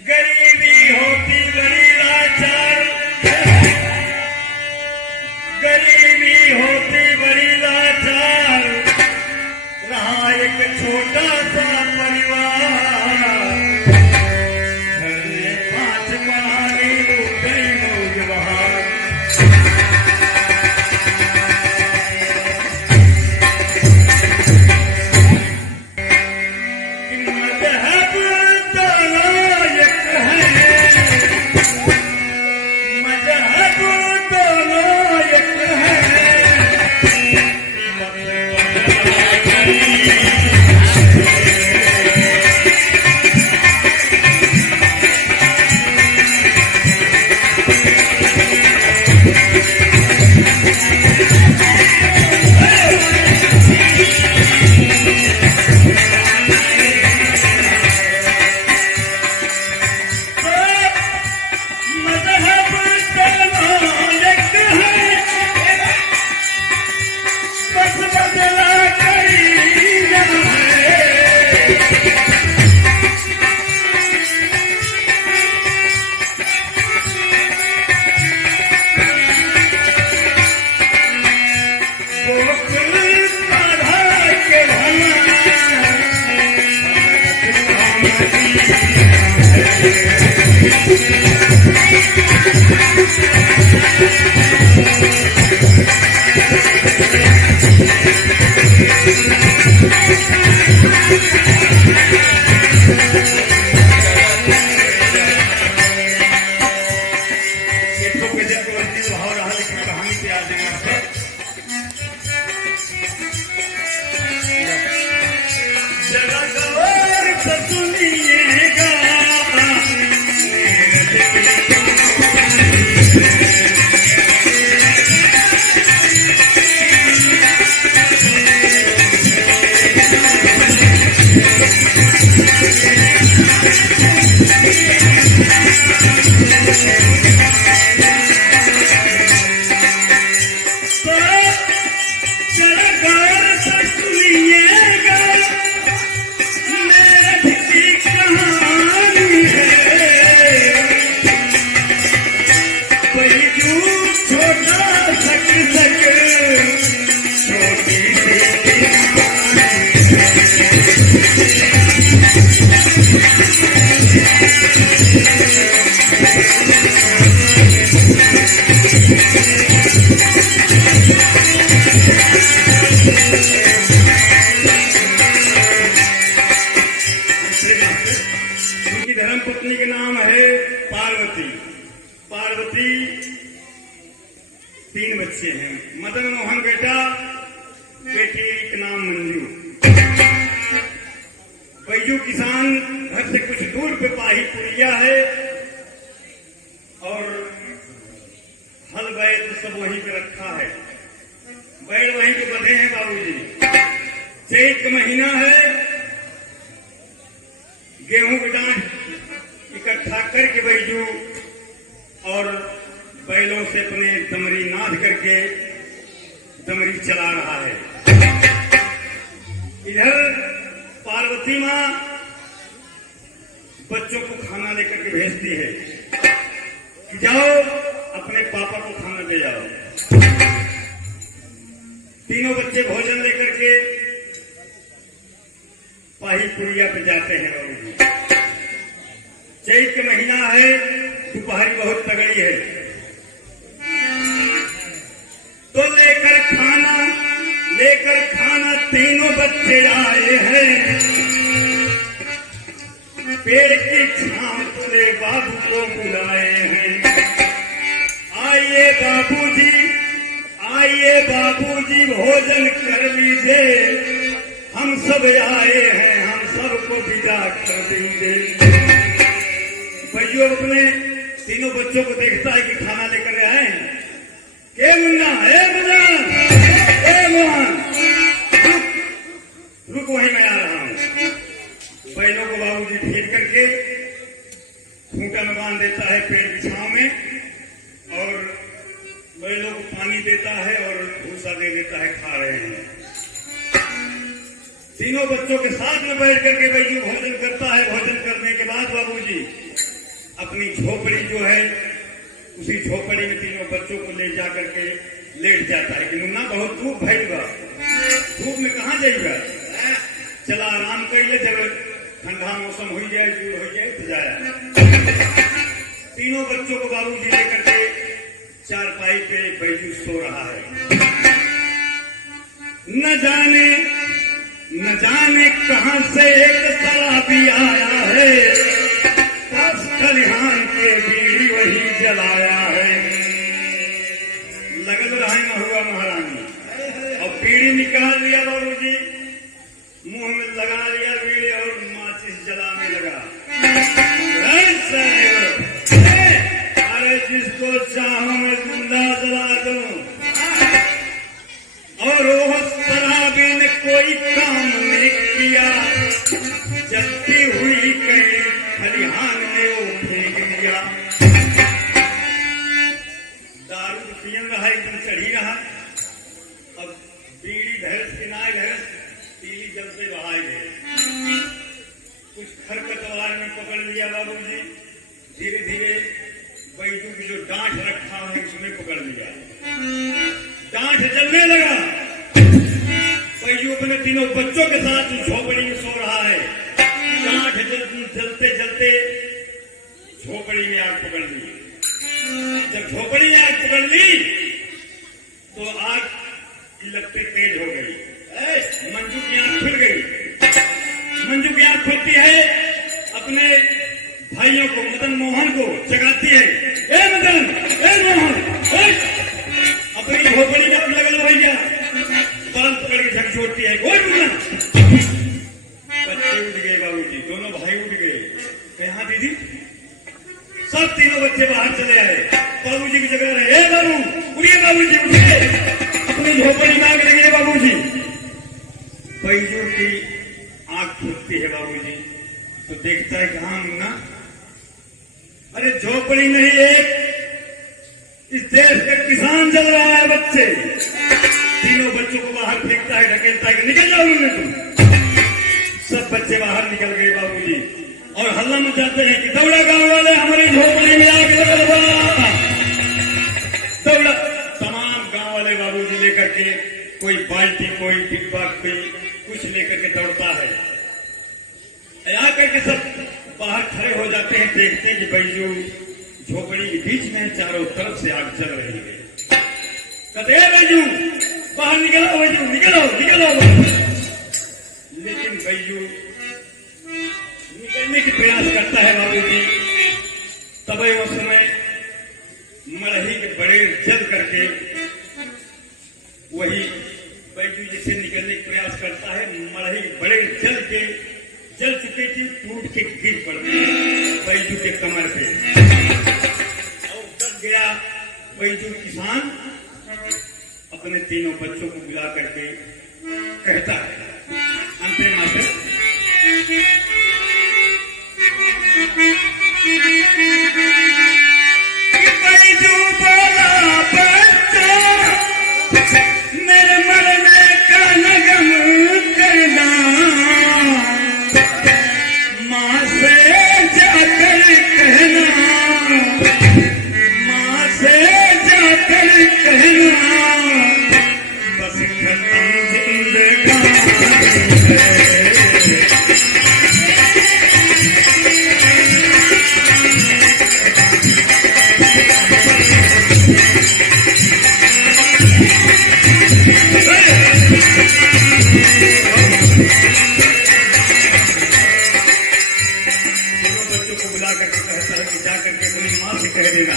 गरीबी होती बड़ी लाचार, गरीबी होती बड़ी लाचार, रहा एक छोटा सा परिवार, घर में 5 पढ़ाने को गई नौजवान। उनकी धर्मपत्नी के नाम है पार्वती। पार्वती 3 बच्चे हैं, मदन मोहन बेटा, बेटी का नाम मंजू। बैजू किसान घर से कुछ दूर पे पाही पुरिया है और हल बैल तो सब वहीं पे रखा है, बैल वहीं पे बंधे हैं बाबूजी। चैत का महीना है, गेहूं की डांट इकट्ठा करके बैजू और बैलों से अपने दमरी नाद करके दमरी चला रहा है। इधर पार्वती माँ बच्चों को खाना लेकर के भेजती है कि जाओ अपने पापा को खाना दे जाओ। तीनों बच्चे भोजन लेकर के पाही पुरिया पे जाते हैं बाबूजी। चैत का महीना है, दोपहरी बहुत तगड़ी है, तो लेकर खाना तीनों बच्चे आए हैं। पेड़ की छांव से बाबू को बुलाए हैं। आइए बाबूजी भोजन कर लीजिए, हम सब आए हैं, हम सबको विदा कर देंगे। भाइयों अपने तीनों बच्चों को देखता है कि खाना लेकर आए। के मुन्ना, रुक वहीं मैं आ रहा हूं। बैलों को बाबूजी फेर करके खूंटा में बांध देता है पेड़ की छांव में और बैलों को पानी देता है और भूसा दे देता है, खा रहे हैं। तीनों बच्चों के साथ में बैठ करके बैजू भोजन करता है। भोजन करने के बाद बाबूजी अपनी झोपड़ी जो है उसी झोपड़ी में तीनों बच्चों को ले जा करके लेट जाता है कि मुन्ना बहुत धूप भैलगा, धूप में कहाँ जाएगा, चला आराम कर ले, जब ठंडा मौसम हो जाए, दूर हो जाए तो जाए। तीनों बच्चों को बाबूजी लेकर के चारपाई पे बैजू सो रहा है। न जाने कहां से एक शराबी आया है, बस खलिहान के बीड़ी वही जलाया है। लगल रहा न हुआ महारानी, और बीड़ी निकाल लिया बाबूजी, मुंह में लगा लिया बीड़ी और माचिस जलाने लगा। अरे जिसको चाहूं मैं जिंदा जला दूं, और वो शराबी ने कोई काम नहीं किया, जलती हुई कहीं खलिहान में वो फेंक दिया। दारू पियन रहा, एकदम चढ़ी रहा, अब बीड़ी धरस किनाए धरस तीली जलते बहाई गए। कुछ खरपतवार में पकड़ लिया बाबूजी, धीरे धीरे बैजू की जो डांठ रखा है उसमें पकड़ लिया, डांठ जलने लगा। बैजू अपने तीनों बच्चों के साथ झोपड़ी में सो रहा है, डांठ जलते जलते झोपड़ी में आग पकड़ ली। जब झोपड़ी में आग पकड़ ली तो आग की लपटें तेज हो गई, मंजू की आंख खुल गई। मंजू की आंख खुलती है, अपने भाइयों को, मदन मोहन को जगाती है, ए मदन, ए मोहन, अपनी झोपड़ी में अपने लगल भैया बाल पकड़ के झकझोरती है, कोई बुला। बच्चे उठ गए बाबूजी, दोनों भाई उठ गए, कहा दीदी, सब तीनों बच्चे बाहर चले आए, बाबूजी की जगह रहे, ए बाबू उठिए, बाबूजी उठिए, अपनी झोपड़ी में आग लगी है बाबूजी। बैजू की आंख खुलती है बाबूजी, तो देखता है कहां मुन्ना, अरे झोपड़ी नहीं, एक इस देश का किसान जल रहा है। बच्चे तीनों बच्चों को बाहर फेंकता है, ढकेलता है कि निकल जाओ तुम। सब बच्चे बाहर निकल गए बाबूजी, और हल्ला मचाते हैं कि दौड़ा गांव वाले, हमारी झोपड़ी में आग लगा दौड़ा। तमाम गांव वाले बाबूजी लेकर के, कोई बाल्टी, कोई डिब्बा, कोई कुछ लेकर के दौड़ता है। आकर के सब बाहर खड़े हो जाते हैं, देखते हैं कि बैजू झोपड़ी के बीच में चारों तरफ से आग जल रही है। कहते हैं बैजू बाहर निकलो, बैजू निकलो निकलो। लेकिन बैजू निकलने की प्रयास करता है बाबूजी, तभी उस समय मड़ही के बड़े जल करके, वही बैजू जिसे निकलने का प्रयास करता है, मड़ही बड़े जल चुके थी, टूट के गिर पड़ती है बैजू के कमर पे, और दब गया बैजू। किसान अपने तीनों बच्चों को बुला करके कहता है, अंतरे मास्टर, बैजू बोला बच्चा, मेरे मरने का नगम करना, माँ से जाकर कहना, माँ से जाकर कहना, बस खत्म जिंदगानी है। कह देगा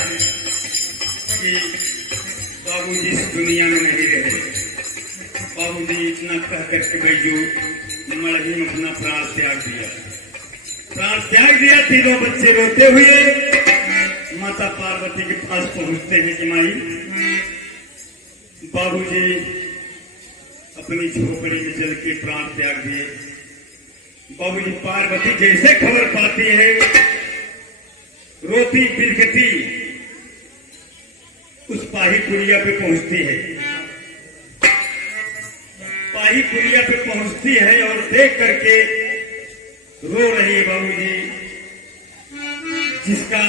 कि बाबूजी इस दुनिया में नहीं रहे। बाबूजी इतना कह करके बैजू मड़ही में अपना प्राण त्याग दिया। तीनों बच्चे रोते हुए माता पार्वती के पास पहुंचते हैं कि माई, बाबूजी अपनी झोपड़ी में जल के प्राण त्याग दिए। बाबूजी पार्वती जैसे खबर पाती है, रोती बिलखती उस पाही पुरिया पे पहुंचती है। पाही पुरिया पे पहुंचती है और देख करके रो रही है बाबूजी, जिसका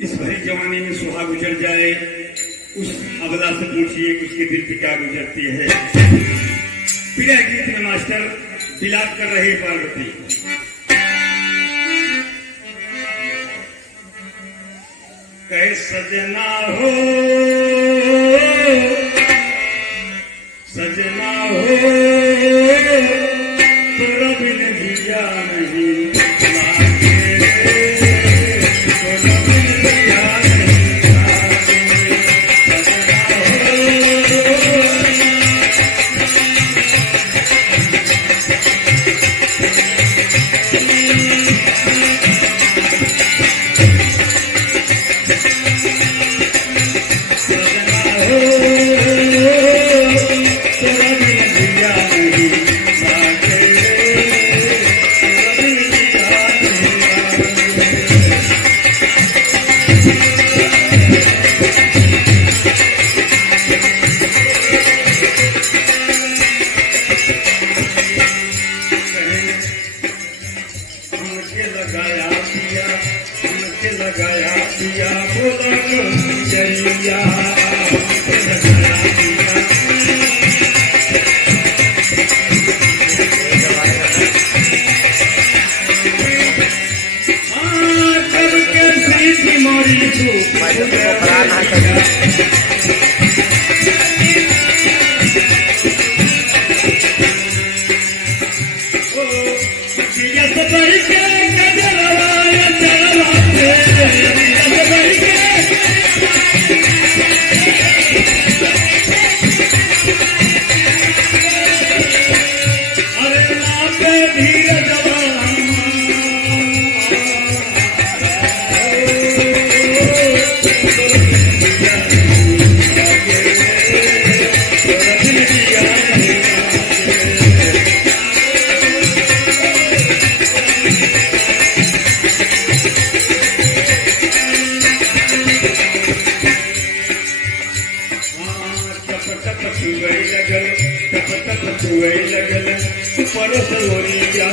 इस भरी जवानी में सुहाग गुजर जाए, उस अबला से पूछिए कि उसके दिल पे क्या गुजरती है। प्रिय गीत में मास्टर विलाप कर रहे पार्वती। कहे सजना हो सजना हो, तोरा बिन जिया नहीं लगाया पिया बोला चलिया कब के सीधी मोरी लगल परस लोरिया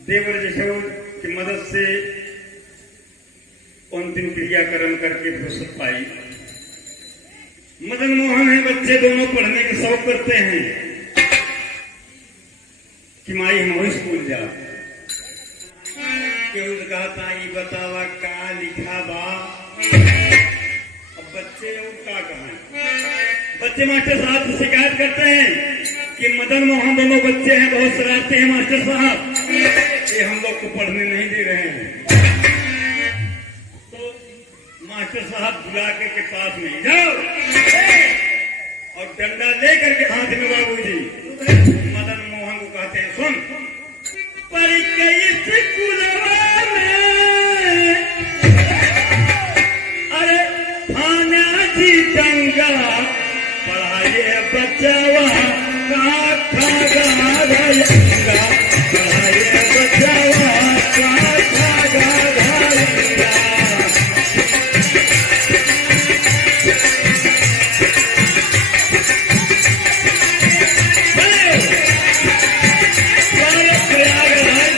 देवर जशोर की मदद से अंतिम क्रियाक्रम करके फुर्सत पाई। मदन मोहन है बच्चे दोनों पढ़ने के शौक करते हैं कि माई हम स्कूल जा केहू कहता ये बतावा का लिखा बा। अब बच्चे और क्या कहें, बच्चे मास्टर साहब से शिकायत करते हैं कि मदन मोहन दोनों बच्चे हैं, बहुत शरारते हैं मास्टर साहब, ये हम लोग को पढ़ने नहीं दे रहे हैं। तो मास्टर साहब बुला के पास में जाओ और डंडा लेकर के हाथ में बाबूजी मदन मोहन को कहते हैं सुन पर अरे थाना जी दंगा पढ़ाइए बचावा प्रयागराज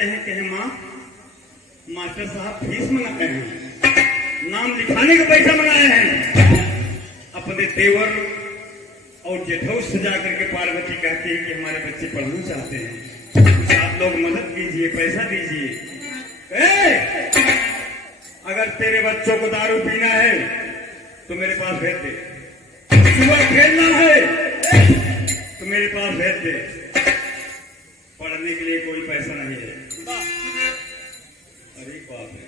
आते हैं कहे माँ मास्टर साहब फीस मंगाए हैं, नाम लिखाने का पैसा मंगाए हैं। अपने तेवर और जेठौ सजा करके पार्वती कहती है कि हमारे बच्चे पढ़ना चाहते हैं, आप लोग मदद कीजिए, पैसा दीजिए। अगर तेरे बच्चों को दारू पीना है तो मेरे पास भेज दे, सुबह खेलना है तो मेरे पास भेज दे, पढ़ने के लिए कोई पैसा नहीं है। अरे बात है,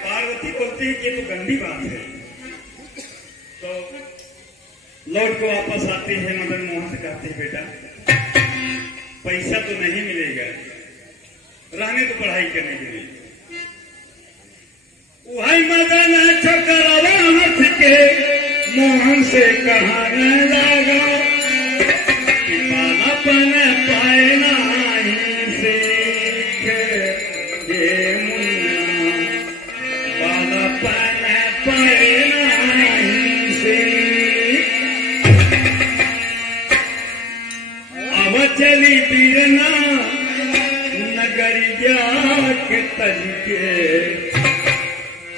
पार्वती बोलती है कि तो गंदी बात है। तो लौट को वापस आती है, मदन मोहन से कहती है बेटा पैसा तो नहीं मिलेगा, रहने तो पढ़ाई करने के लिए। वही मदन छोकरवा हंस के मोहन से कहने लगा कि बालापन पाए नहीं सीख ये मुन्ना, बालापन पाए नहीं सीख। अब चली बीरना नगरिया के तरीके,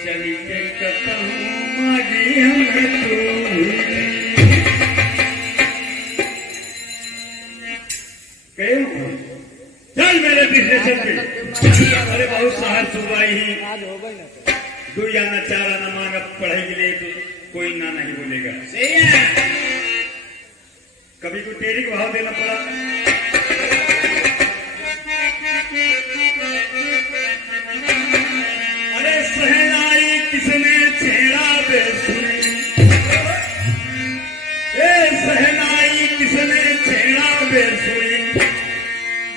चली के कहूँ मागी हमें तू चल मेरे पीछे चल के। अरे बहुत शहर सुनवाई ही दो या ना चार आना मांगा पढ़ाई के लिए तो कोई ना नहीं बोलेगा। कभी को टेरी को भाव देना पड़ा। अरे सहनाई किसने छेड़ा बेसुनी, सहनाई किसने छेड़ा बेसुनी,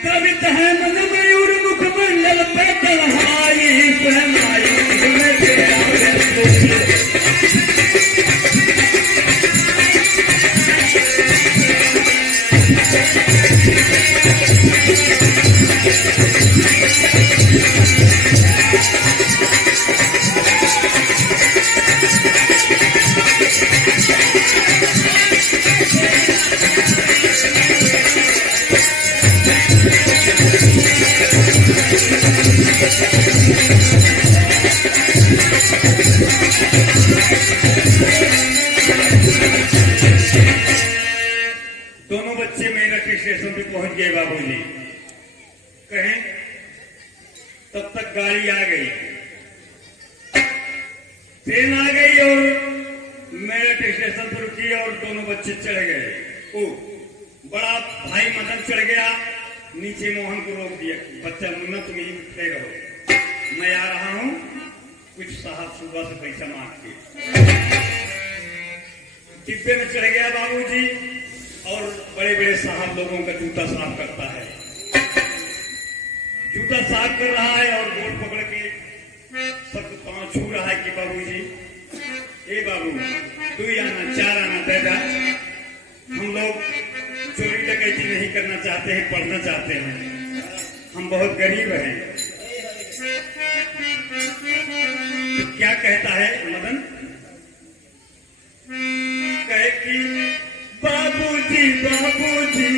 कवित है मन मयूर मुख मंडल पे कढ़ाई, सहनाई किसने छेड़ा बेसुनी। दोनों बच्चे मेरठ स्टेशन पे पहुंच गए बाबूजी, कहें तब तक गाड़ी आ गई, ट्रेन आ गई और मेरठ स्टेशन पर रुकी और दोनों बच्चे चढ़ गए। ओ बड़ा भाई मदन चढ़ गया, नीचे मोहन को रोक दिया, बच्चा मुन्ना तुम यही खड़े रहो, मैं आ रहा हूं कुछ साहब सुबह से पैसा मांग के। डिब्बे में चढ़ गया बाबूजी और बड़े बड़े साहब लोगों का जूता साफ करता है, जूता साफ कर रहा है और बोर्ड पकड़ के सबको पांव छू रहा है कि बाबूजी ए बाबू तू आना चार आना दादा, हम लोग चोरी डकैती नहीं करना चाहते हैं, पढ़ना चाहते हैं, हम बहुत गरीब हैं। तो क्या कहता है मदन, कहे कि बाबूजी बाबूजी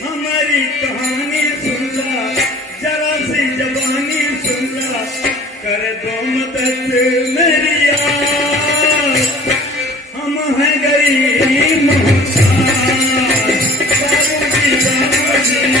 हमारी कहानी सुन ला, जरा सी जवानी सुन ला, कर दो मदद मेरी यार, हम हैं गरीब बाबूजी बाबूजी।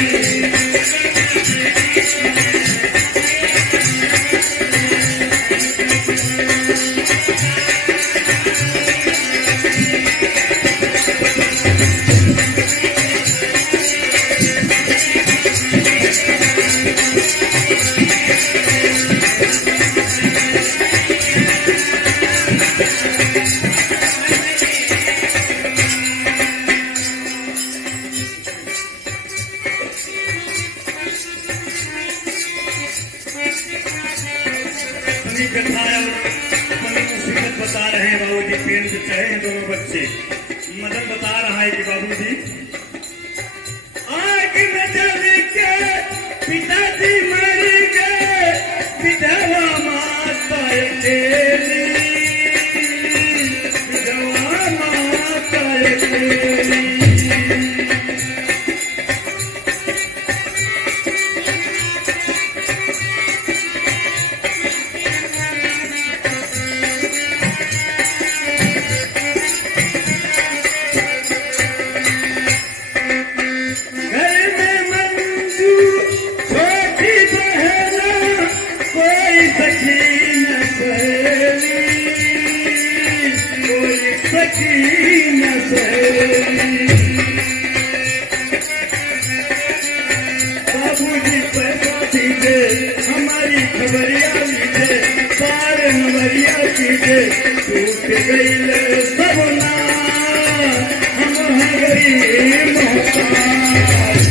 बता रहे हैं बाबूजी, ट्रेन से चढ़े हैं दोनों बच्चे, मदन बता रहा है कि बाबूजी आग में जल के पिताजी मर गए, विधवा माता अकेली, विधवा माता अकेली। के टूट गई सबना हम हैं गरीब मोहताज।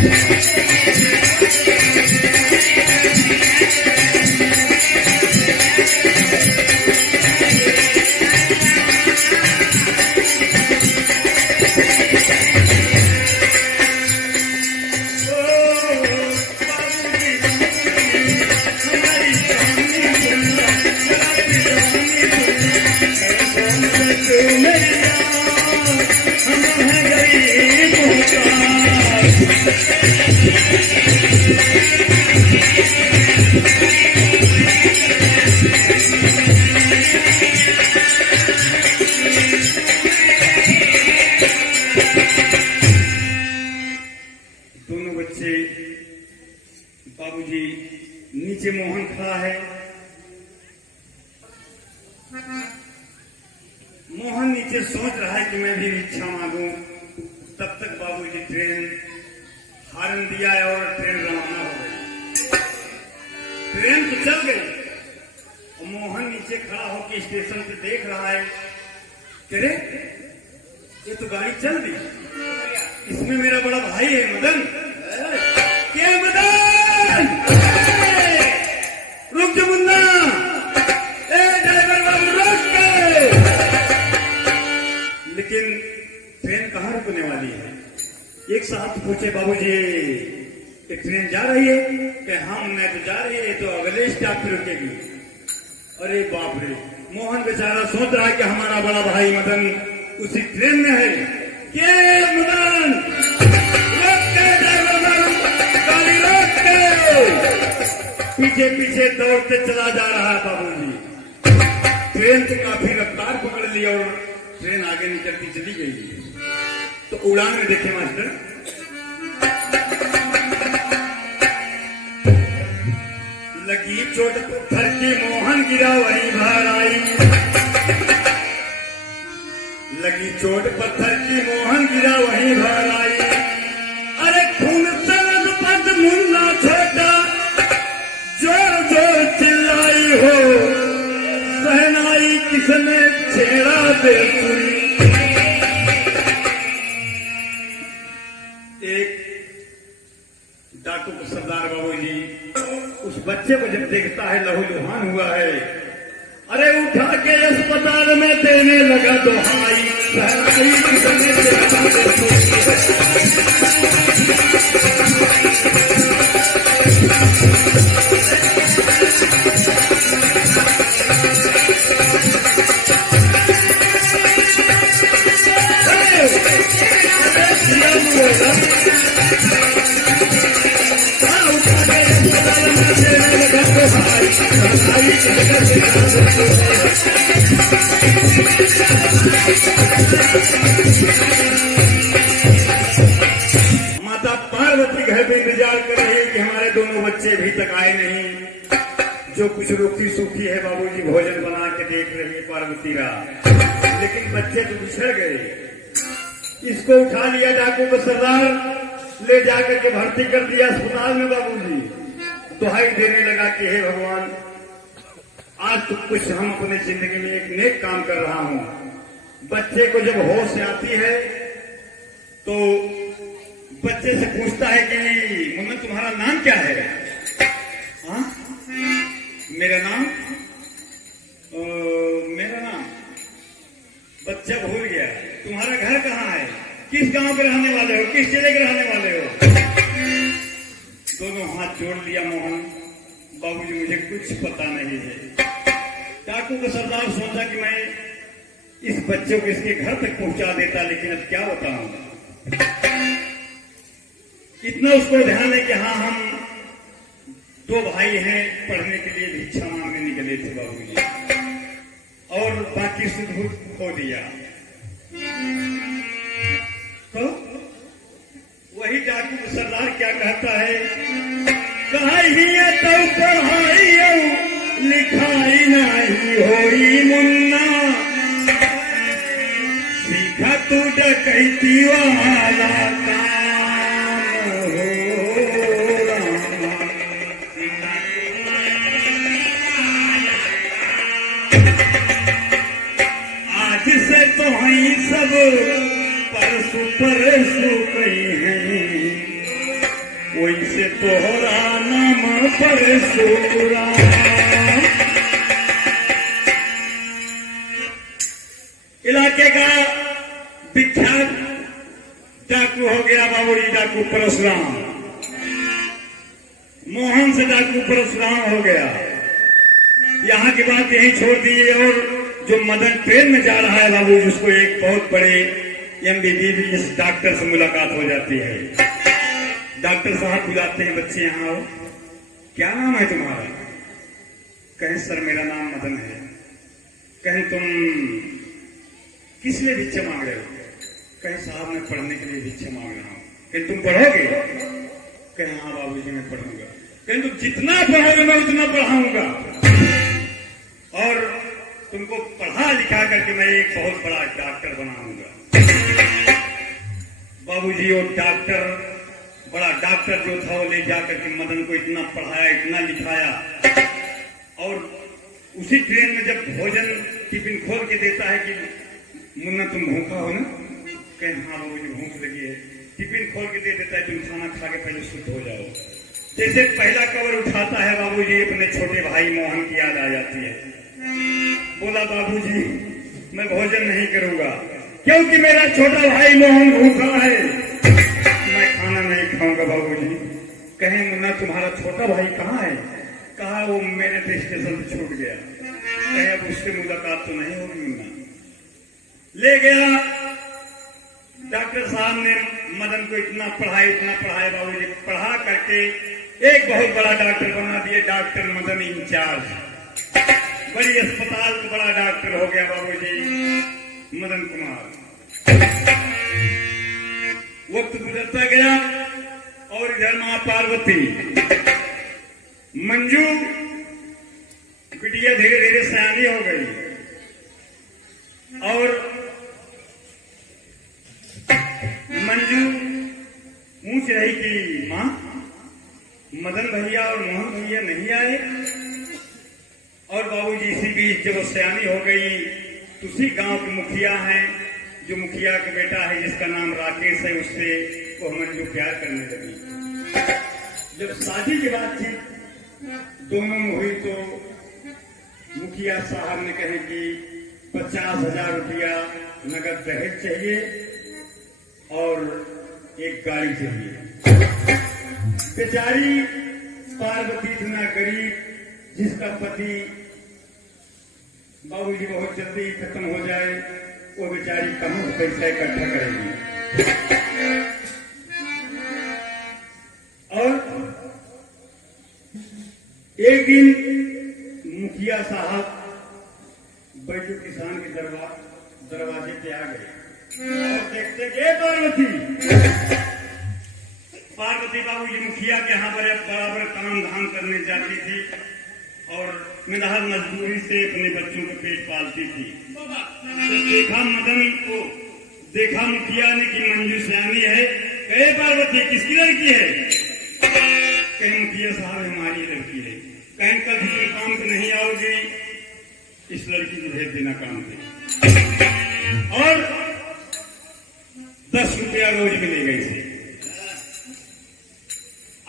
दोनों बच्चे, बाबूजी नीचे मोहन खड़ा है। मोहन नीचे सोच रहा है कि मैं भी भिक्षा मांगूं। तब तक बाबूजी ट्रेन हॉर्न दिया और ट्रेन रवाना हो गई। ट्रेन तो चल गई और मोहन नीचे खड़ा होकर स्टेशन पे देख रहा है, अरे ये तो गाड़ी चल दी, इसमें मेरा बड़ा भाई है मदन। क्या मदन, रुक जा मुन्ना, ए ड्राइवर बाबू रुक के। लेकिन ट्रेन कहाँ रुकने वाली है? एक साहब पूछे, बाबूजी एक ट्रेन जा रही है? कि हाँ मैं तो जा रही है, तो अगले स्टॉप पे रुकेगी। अरे बाप रे, मोहन बेचारा सोच रहा है कि हमारा बड़ा भाई मदन उसी ट्रेन में है। क्या मदन, रोक के ड्राइवर बाबू, गाड़ी रोक के। पीछे पीछे दौड़ते चला जा रहा है बाबूजी। ट्रेन तो काफी रफ्तार पकड़ ली और ट्रेन आगे निकलती चली गई। तो उड़ान में देखे मास्टर, लगी चोट पत्थर की मोहन गिरा वहीं बाहर आई। लगी चोट पत्थर की मोहन गिरा वहीं बाहर आई। अरे खून से लथपथ मुन्ना छोटा जोर जोर चिल्लाई हो, सहनाई किसने छेड़ा दे सुई। एक डाकू का सरदार बाबूजी उस बच्चे को जब देखता है लहूलुहान हुआ है, अरे उठा के अस्पताल में देने लगा दुहाई। माता पार्वती घर पे इंतजार कर रही है कि हमारे दोनों बच्चे अभी तक आए नहीं। जो कुछ रोटी सूखी है बाबूजी भोजन बना के देख रही है पार्वती राह, लेकिन बच्चे तो बिछड़ गए। इसको उठा लिया डाकू का सरदार, ले जाकर के भर्ती कर दिया अस्पताल में। बाबूजी दुहाई देने लगा कि हे भगवान, आज तो कुछ हम अपने जिंदगी में एक नेक काम कर रहा हूं। बच्चे को जब होश आती है तो बच्चे से पूछता है कि मुन्ना तुम्हारा नाम क्या है? हाँ मेरा नाम बच्चा भूल गया। तुम्हारा घर कहाँ है? किस गांव के रहने वाले हो? किस जिले के रहने वाले हो? दोनों हाथ जोड़ लिया मोहन, बाबूजी मुझे कुछ पता नहीं है। डाकू का सरदार सोचा कि मैं इस बच्चे को इसके घर तक पहुंचा देता, लेकिन अब क्या बताऊं। इतना उसको ध्यान है कि हाँ हम दो भाई हैं, पढ़ने के लिए भिक्षा मांगने निकले थे बाबूजी, और बाकी सुध खो दिया। तो वही डाकू का सरदार क्या कहता है, कहिए तो पढ़ाई लिखाई नहीं होई मुन्ना, सीखा तू डकैती वाला काम हो रामा। वैसे तोहरा नाम परशुराम। इलाके का विख्यात डाकू हो गया बाबूजी, डाकू परशुराम। मोहन से डाकू परशुराम हो गया। यहाँ की बात यही छोड़ दीजिए। और जो मदन ट्रेन में जा रहा है बाबूजी, उसको एक बहुत बड़े MBBS डॉक्टर से मुलाकात हो जाती है। डॉक्टर साहब बुलाते हैं, बच्चे यहाँ आओ, क्या नाम है तुम्हारा? कहें सर मेरा नाम मदन है। कहें तुम किस लिए भिक्षा मांग रहे हो? कहें साहब मैं पढ़ने के लिए भिक्षा मांग रहा हूँ। कहें तुम पढ़ोगे? कहें हाँ बाबूजी मैं पढ़ूंगा। कहें तुम जितना पढ़ोगे मैं उतना पढ़ाऊंगा और तुमको पढ़ा लिखा करके मैं एक बहुत बड़ा डॉक्टर बनाऊंगा। बाबूजी वो डॉक्टर, बड़ा डॉक्टर जो था, वो ले जाकर के मदन को इतना पढ़ाया, इतना लिखाया। और उसी ट्रेन में जब भोजन टिफिन खोल के देता है कि मुन्ना तुम भूखा हो ना? कहें हाँ बाबूजी भूख लगी है। टिफिन खोल के दे देता है, तुम खाना खा के पहले शुद्ध हो जाओ। जैसे पहला कवर उठाता है बाबूजी, अपने छोटे भाई मोहन की याद आ जाती है। बोला बाबूजी मैं भोजन नहीं करूंगा क्योंकि मेरा छोटा भाई मोहन भूखा है, मैं खाना नहीं खाऊंगा बाबूजी। कहें मुन्ना तुम्हारा छोटा भाई कहाँ है? कहा वो मेरे स्टेशन से छूट गया। कहे अब उससे मुलाकात तो नहीं होगी मुन्ना। ले गया डॉक्टर साहब ने मदन को इतना पढ़ाया बाबूजी। पढ़ा करके एक बहुत बड़ा डॉक्टर बना दिए, डॉक्टर मदन इंचार्ज। बड़ी अस्पताल का बड़ा डॉक्टर हो गया बाबूजी मदन कुमार। वक्त गुजरता गया और इधर मां पार्वती, मंजू बिटिया धीरे धीरे सयानी हो गई और मंजू पूछ रही कि मां मदन भैया और मोहन भैया नहीं आए। और बाबूजी इसी बीच जब सयानी हो गई तो उसी गांव के मुखिया हैं, जो मुखिया का बेटा है जिसका नाम राकेश है, उससे वो मंजू प्यार करने लगी। जब शादी की बातचीत दोनों में हुई तो मुखिया साहब ने कहे कि 50,000 रुपया नगद दहेज चाहिए और एक गाड़ी चाहिए। बेचारी पार्वती इतना गरीब जिसका पति बाबूजी बहुत जल्दी खत्म हो जाए, वो बेचारी कहाँ से पैसा इकट्ठा करेगी। और एक दिन मुखिया साहब बैठू किसान के दरवाजे पे आ गए और देखते कि पार्वती बाबूजी मुखिया के यहाँ पर बराबर काम धाम करने जाती थी और मेहनत मजदूरी से अपने बच्चों को पेट पालती थी। देखा मदन को, देखा मुखिया ने कि मंजू सयानी है। कहे पार्वती किसकी लड़की है? कहे मुखिया साहब हमारी लड़की है। कहें कल तुम काम पे नहीं आओगे, इस लड़की को भेज देना काम पे और 10 रुपया रोज मिलेगा इसे।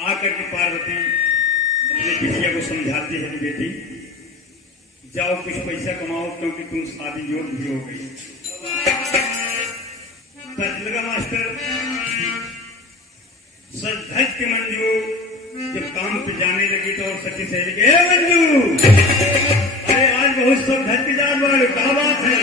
आकर के पार्वती अपने बिटिया को समझाती है कि बेटी जाओ कुछ पैसा कमाओ क्योंकि तुम शादी जोड़ भी हो गई। लगा मास्टर सच धज के मंजू जब काम पे जाने लगी तो और सखी सहेली के मंजू अरे आज बहुत सब धज के जान वाले क्या बात है?